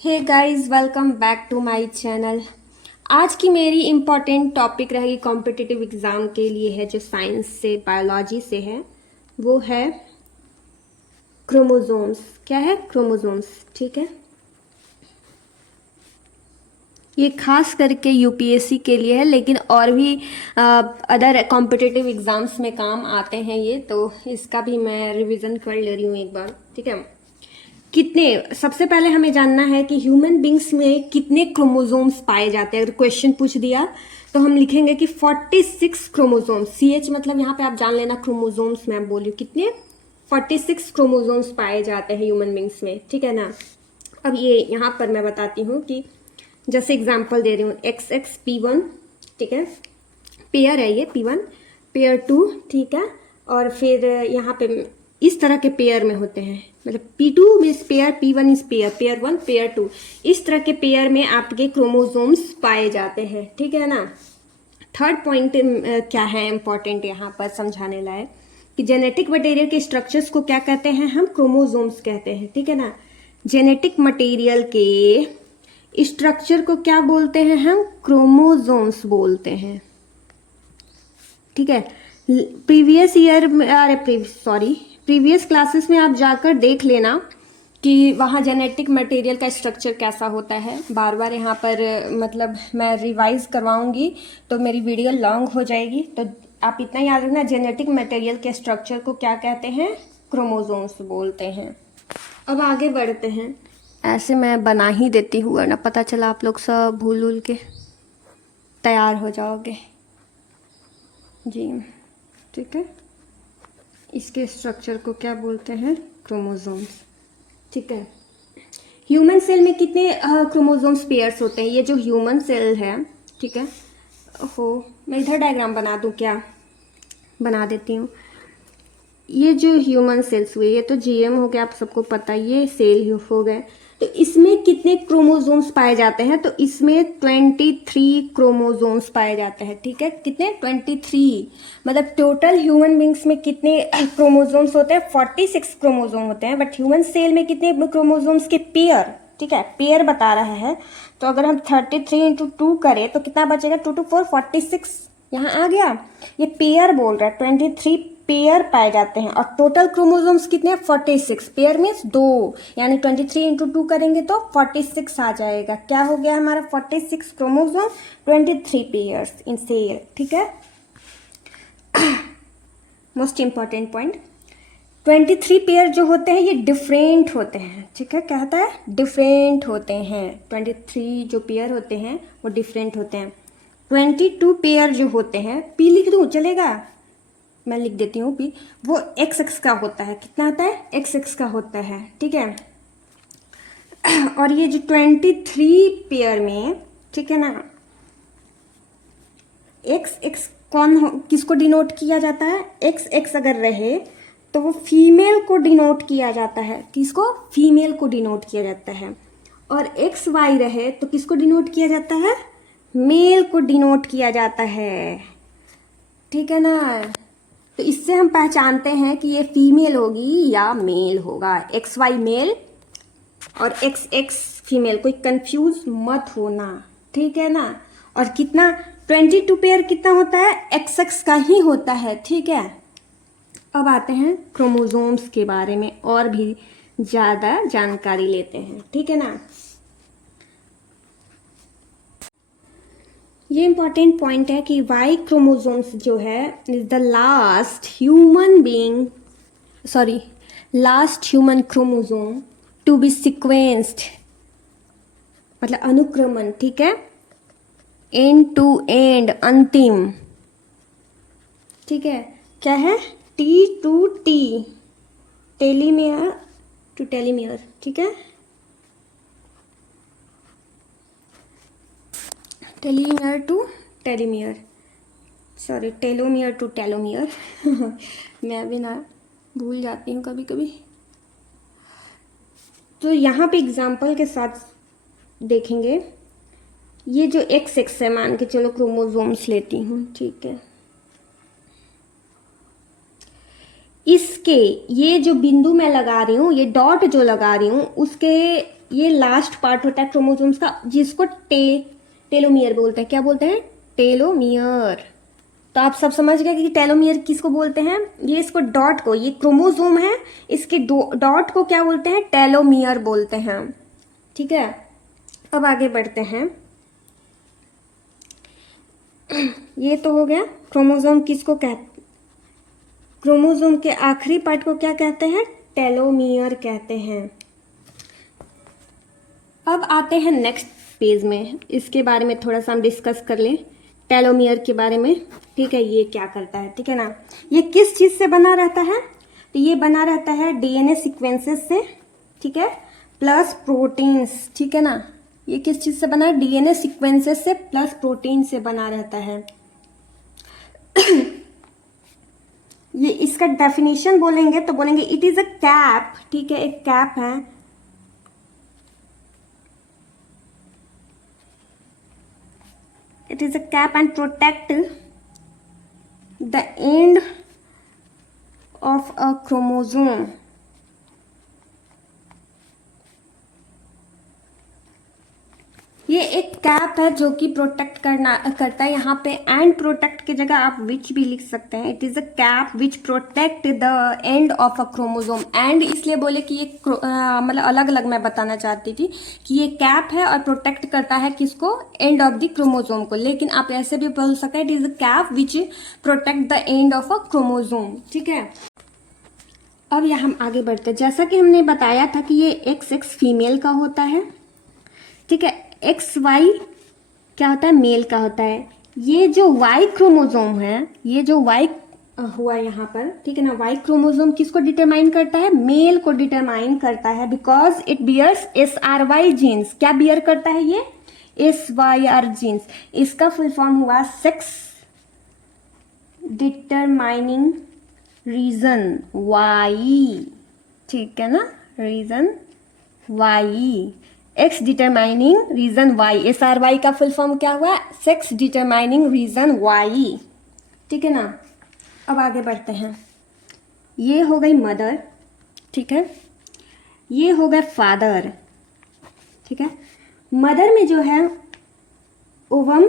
Hey guys, welcome back to my channel. आज की मेरी इम्पॉर्टेंट टॉपिक रहेगी कॉम्पिटिटिव एग्ज़ाम के लिए है, जो साइंस से बायोलॉजी से है, वो है क्रोमोसोम्स। क्या है? क्रोमोसोम्स। ठीक है, ये खास करके यूपीएससी के लिए है, लेकिन और भी अदर कॉम्पिटिटिव एग्ज़ाम्स में काम आते हैं ये, तो इसका भी मैं रिवीजन कर ले रही हूँ एक बार। ठीक है, कितने, सबसे पहले हमें जानना है कि ह्यूमन बींग्स में कितने क्रोमोसोम्स पाए जाते हैं। अगर क्वेश्चन पूछ दिया तो हम लिखेंगे कि 46 क्रोमोसोम्स। CH मतलब यहाँ पे आप जान लेना क्रोमोसोम्स मैं बोली कितने, 46 क्रोमोसोम्स पाए जाते हैं ह्यूमन बींग्स में। ठीक है ना। अब ये यहाँ पर मैं बताती हूँ कि जैसे एग्जाम्पल दे रही हूँ, XX P1। ठीक है, पेयर है ये P1, पेयर 2। ठीक है, और फिर यहाँ पे इस तरह के पेयर में होते हैं, मतलब P2 means pair, P1 is pair, pair 1 pair 2, इस तरह के पेयर में आपके क्रोमोसोम्स पाए जाते हैं। ठीक है ना। थर्ड पॉइंट क्या है इम्पॉर्टेंट यहाँ पर समझाने लायक, कि जेनेटिक मटेरियल के स्ट्रक्चर्स को क्या कहते हैं हम? क्रोमोसोम्स कहते हैं। ठीक है ना। जेनेटिक मटेरियल के स्ट्रक्चर को क्या बोलते हैं हम? क्रोमोसोम्स बोलते हैं। ठीक है, प्रीवियस ईयर में, अरे प्रीवियस क्लासेस में आप जाकर देख लेना कि वहाँ जेनेटिक मटेरियल का स्ट्रक्चर कैसा होता है। बार बार यहाँ पर मतलब मैं रिवाइज करवाऊंगी तो मेरी वीडियो लॉन्ग हो जाएगी, तो आप इतना याद रखना, जेनेटिक मटेरियल के स्ट्रक्चर को क्या कहते हैं? क्रोमोसोम्स बोलते हैं। अब आगे बढ़ते हैं। ऐसे मैं बना ही देती हूँ, वरना पता चला आप लोग सब भूल भूल के तैयार हो जाओगे जी। ठीक है, इसके स्ट्रक्चर को क्या बोलते हैं? क्रोमोसोम्स। ठीक है, ह्यूमन सेल में कितने क्रोमोसोम्स पेयर्स होते हैं? ये जो ह्यूमन सेल है, ठीक है, ओहो मैं इधर डायग्राम बना दूँ क्या? बना देती हूँ। ये जो ह्यूमन सेल्स हुए, ये तो जीएम हो गया, आप सबको पता, ये सेल हो गए। तो इसमें कितने क्रोमोसोम्स पाए जाते हैं? तो इसमें 23 क्रोमोसोम्स पाए जाते हैं। ठीक है, कितने? 23। मतलब टोटल ह्यूमन बींग्स में कितने क्रोमोसोम्स होते हैं? 46 क्रोमोसोम होते हैं, बट ह्यूमन सेल में कितने क्रोमोसोम्स के पेयर? ठीक है, पेयर बता रहा है। तो अगर हम 33 इंटू 2 करें तो कितना बचेगा? 2 2 4 46 यहाँ आ गया। ये पेयर बोल रहा है, 23 पेयर पाए जाते हैं, और टोटल क्रोमोसोम्स कितने हैं? 46। पेयर मीन्स 2, यानी 23 इंटू 2 करेंगे तो 46 आ जाएगा। क्या हो गया हमारा? 46 क्रोमोसोम, 23 पेयर्स इन सेल। ठीक है, मोस्ट इंपॉर्टेंट पॉइंट, 23 पेयर जो होते हैं ये डिफरेंट होते हैं। ठीक है, क्या होता है? डिफरेंट होते हैं। 23 जो पेयर होते हैं वो डिफरेंट होते हैं। 22 पेयर जो होते हैं, पी लिख दूँ चलेगा? मैं लिख देती हूँ पी, वो XX का होता है। कितना होता है? XX का होता है। ठीक है, और ये जो 23 पेयर में, ठीक है ना, XX किसको डिनोट किया जाता है? XX अगर रहे तो वो फीमेल को डिनोट किया जाता है। किसको? फीमेल को डिनोट किया जाता है। और XY रहे तो किसको डिनोट किया जाता है? मेल को डिनोट किया जाता है। ठीक है ना। तो इससे हम पहचानते हैं कि ये फीमेल होगी या मेल होगा। XY मेल और XX फीमेल, कोई कंफ्यूज मत होना। ठीक है ना। और कितना? 22 पेयर कितना होता है? XX का ही होता है। ठीक है, अब आते हैं क्रोमोसोम्स के बारे में और भी ज़्यादा जानकारी लेते हैं। ठीक है ना। ये इंपॉर्टेंट पॉइंट है कि वाई क्रोमोसोम्स जो है is the last human chromosome to be sequenced, मतलब अनुक्रमण। ठीक है, एंड टू एंड, अंतिम। ठीक है, क्या है? T to T, telomere to telomere. ठीक है, telomere to telomere, sorry telomere to telomere मैं भी ना भूल जाती हूँ कभी कभी। तो यहाँ पे एग्जाम्पल के साथ देखेंगे। ये जो XX है, मान के चलो क्रोमोसोम्स लेती हूँ। ठीक है, इसके ये जो बिंदु मैं लगा रही हूँ, ये डॉट जो लगा रही हूँ, उसके ये लास्ट पार्ट होता है क्रोमोसोम्स का, जिसको टेलोमियर बोलते हैं। क्या बोलते हैं? टेलोमियर। तो आप सब समझ गए कि टेलोमियर किसको बोलते हैं। ये इसको डॉट को, ये क्रोमोसोम है, इसके डॉट को क्या बोलते हैं? टेलोमियर बोलते हैं। ठीक है, अब आगे बढ़ते हैं। ये तो हो गया क्रोमोसोम किसको कहते, क्रोमोसोम के आखिरी पार्ट को क्या कहते हैं? टेलोमियर कहते हैं। अब आते हैं नेक्स्ट पेज में, इसके बारे में थोड़ा सा हम डिस्कस कर लें, टेलोमियर के बारे में। ठीक है, ये क्या करता है, ठीक है ना। ये किस चीज़ से बना रहता है? तो ये बना रहता है डीएनए सीक्वेंसेस से, ठीक है, प्लस प्रोटीन्स, ठीक है ना। ये किस चीज़ से बना है? डीएनए सीक्वेंसेस से प्लस प्रोटीन से बना रहता है। ये इसका डेफिनेशन बोलेंगे तो बोलेंगे इट इज अ कैप, ठीक है, एक कैप है। It is a cap and protect the end of a chromosome. ये एक कैप है जो कि प्रोटेक्ट करता है। यहाँ पे एंड प्रोटेक्ट की जगह आप विच भी लिख सकते हैं। It is a cap which protect the end of a chromosome. And इसलिए बोले कि ये मतलब अलग अलग मैं बताना चाहती थी कि ये कैप है और प्रोटेक्ट करता है किसको? एंड ऑफ द क्रोमोसोम को। लेकिन आप ऐसे भी बोल सकते हैं it is a cap which protect the end of a chromosome. ठीक है, अब यहाँ हम आगे बढ़ते हैं। जैसा कि हमने बताया था कि ये XX फीमेल का होता है, ठीक है, XY क्या होता है? मेल का होता है। ये जो Y क्रोमोसोम है, ये जो Y हुआ यहाँ पर, ठीक है ना, Y क्रोमोसोम किसको डिटरमाइन करता है? मेल को डिटरमाइन करता है, because it bears SRY genes. क्या बियर करता है ये? SYR genes. इसका फुल फॉर्म हुआ सेक्स डिटरमाइनिंग रीजन Y, ठीक है ना, region Y, x determining region Y. SRY का फुल फॉर्म क्या हुआ? सेक्स डिटरमाइनिंग रीजन वाई, ठीक है ना। अब आगे बढ़ते हैं। ये हो गई मदर, ठीक है, ये हो गया फादर, ठीक है। मदर में जो है ओवम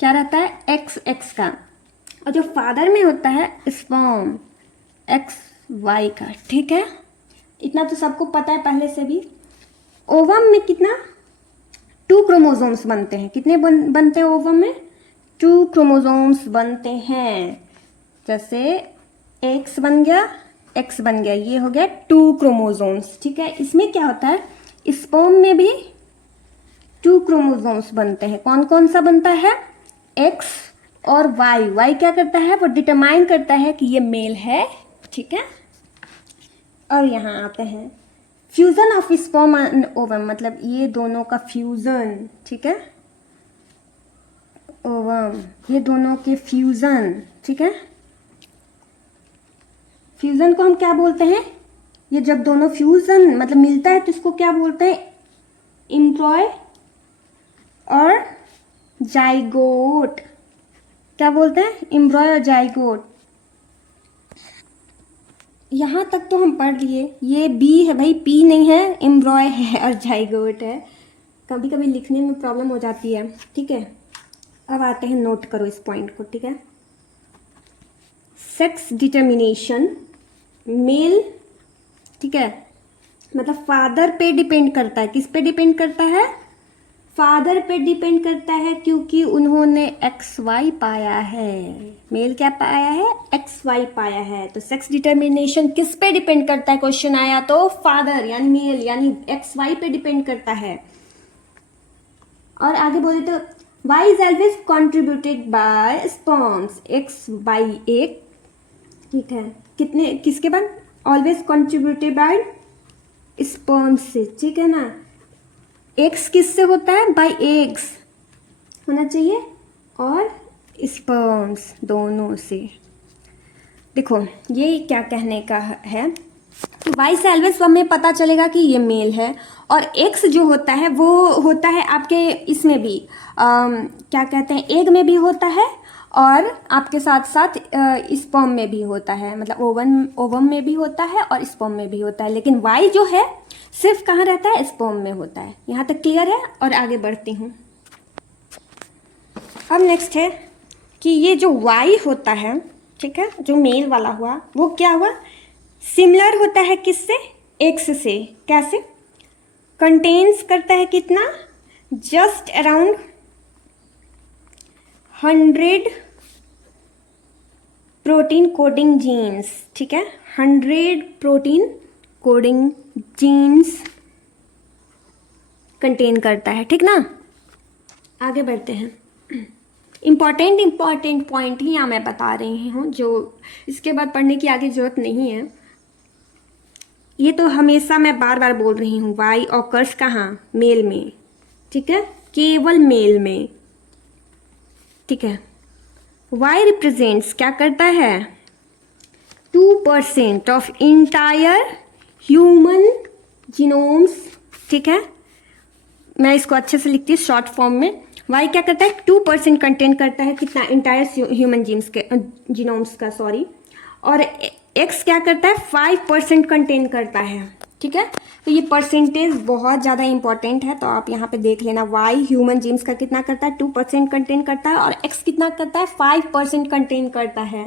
क्या रहता है? XX का, और जो फादर में होता है स्पर्म XY का, ठीक है। इतना तो सबको पता है पहले से भी। ओवम में कितना? 2 क्रोमोसोम्स बनते हैं। कितने बनते हैं ओवम में? 2 क्रोमोसोम्स बनते हैं। जैसे X बन गया, X बन गया, ये हो गया 2 क्रोमोसोम्स, ठीक है। इसमें क्या होता है? स्पर्म में भी 2 क्रोमोसोम्स बनते हैं। कौन कौन सा बनता है? X और Y। Y क्या करता है? वो डिटरमाइन करता है कि ये मेल है, ठीक है। और यहाँ आते हैं fusion of sperm and ovum, मतलब ये दोनों का फ्यूजन, ठीक है, ओवम, ये दोनों के फ्यूजन, ठीक है। फ्यूजन को हम क्या बोलते हैं? ये जब दोनों फ्यूजन मतलब मिलता है तो इसको क्या बोलते हैं? एम्ब्रॉय और जाइगोट। क्या बोलते हैं? एम्ब्रॉय और जाइगोट। यहाँ तक तो हम पढ़ लिए। ये बी है भाई, पी नहीं है, एम्ब्रॉय है और जाइगोट है। कभी कभी लिखने में प्रॉब्लम हो जाती है, ठीक है। अब आते हैं, नोट करो इस पॉइंट को, ठीक है। सेक्स डिटर्मिनेशन मेल, ठीक है, मतलब फादर पे डिपेंड करता है। किस पे डिपेंड करता है? फादर पे डिपेंड करता है, क्योंकि उन्होंने XY पाया है। मेल क्या पाया है? XY पाया है। तो सेक्स डिटर्मिनेशन किस पे डिपेंड करता है? क्वेश्चन आया तो फादर यानी मेल यानी XY पे डिपेंड करता है। और आगे बोले तो Y is always contributed bye sperms, XY, ठीक है, कितने किसके बाद? ऑलवेज कॉन्ट्रीब्यूटेड बाय स्पर्म्स से, ठीक है ना। एक्स किससे होता है? बाय एग्स होना चाहिए, और स्पर्म्स दोनों से। देखो ये क्या कहने का है कि वाई से ऑलवेज हमें पता चलेगा कि ये मेल है, और एक्स जो होता है वो होता है आपके इसमें भी क्या कहते हैं, एग में भी होता है, और आपके साथ साथ स्पर्म में भी होता है, मतलब ओवम में भी होता है और स्पर्म में भी होता है, लेकिन वाई जो है सिर्फ कहाँ रहता है, स्पर्म में होता है। यहाँ तक क्लियर है। और आगे बढ़ती हूँ। अब नेक्स्ट है कि ये जो वाई होता है, ठीक है, जो मेल वाला हुआ, वो क्या हुआ, सिमिलर होता है किससे, एक्स से। कैसे, कंटेन्स करता है कितना, just around 100 protein coding genes, ठीक है, 100 प्रोटीन कोडिंग जीन्स कंटेन करता है, ठीक ना। आगे बढ़ते हैं। इम्पॉर्टेंट पॉइंट ही यहाँ मैं बता रही हूँ, जो इसके बाद पढ़ने की आगे जरूरत नहीं है। ये तो हमेशा मैं बार बार बोल रही हूँ, वाई ऑकर्स कहाँ, मेल में, ठीक है, केवल मेल में, ठीक है। वाई रिप्रेजेंट्स क्या करता है, 2% ऑफ इंटायर ह्यूमन जीनोम्स, ठीक है। मैं इसको अच्छे से लिखती हूँ शॉर्ट फॉर्म में। वाई क्या करता है, 2% कंटेन करता है कितना, इंटायर ह्यूमन जीनोम्स का, सॉरी। और एक्स क्या करता है, 5% कंटेन करता है, ठीक है। तो ये परसेंटेज बहुत ज़्यादा इंपॉर्टेंट है, तो आप यहाँ पे देख लेना। वाई ह्यूमन जीन्स का कितना करता है, 2% कंटेन करता है, और एक्स कितना करता है, 5% कंटेन करता है।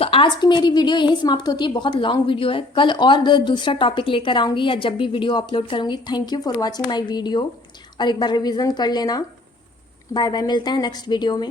तो आज की मेरी वीडियो यही समाप्त होती है। बहुत लॉन्ग वीडियो है, कल और दूसरा टॉपिक लेकर आऊँगी या जब भी वीडियो अपलोड करूँगी। Thank you for watching my video, और एक बार रिविज़न कर लेना। बाय बाय, मिलते हैं नेक्स्ट वीडियो में।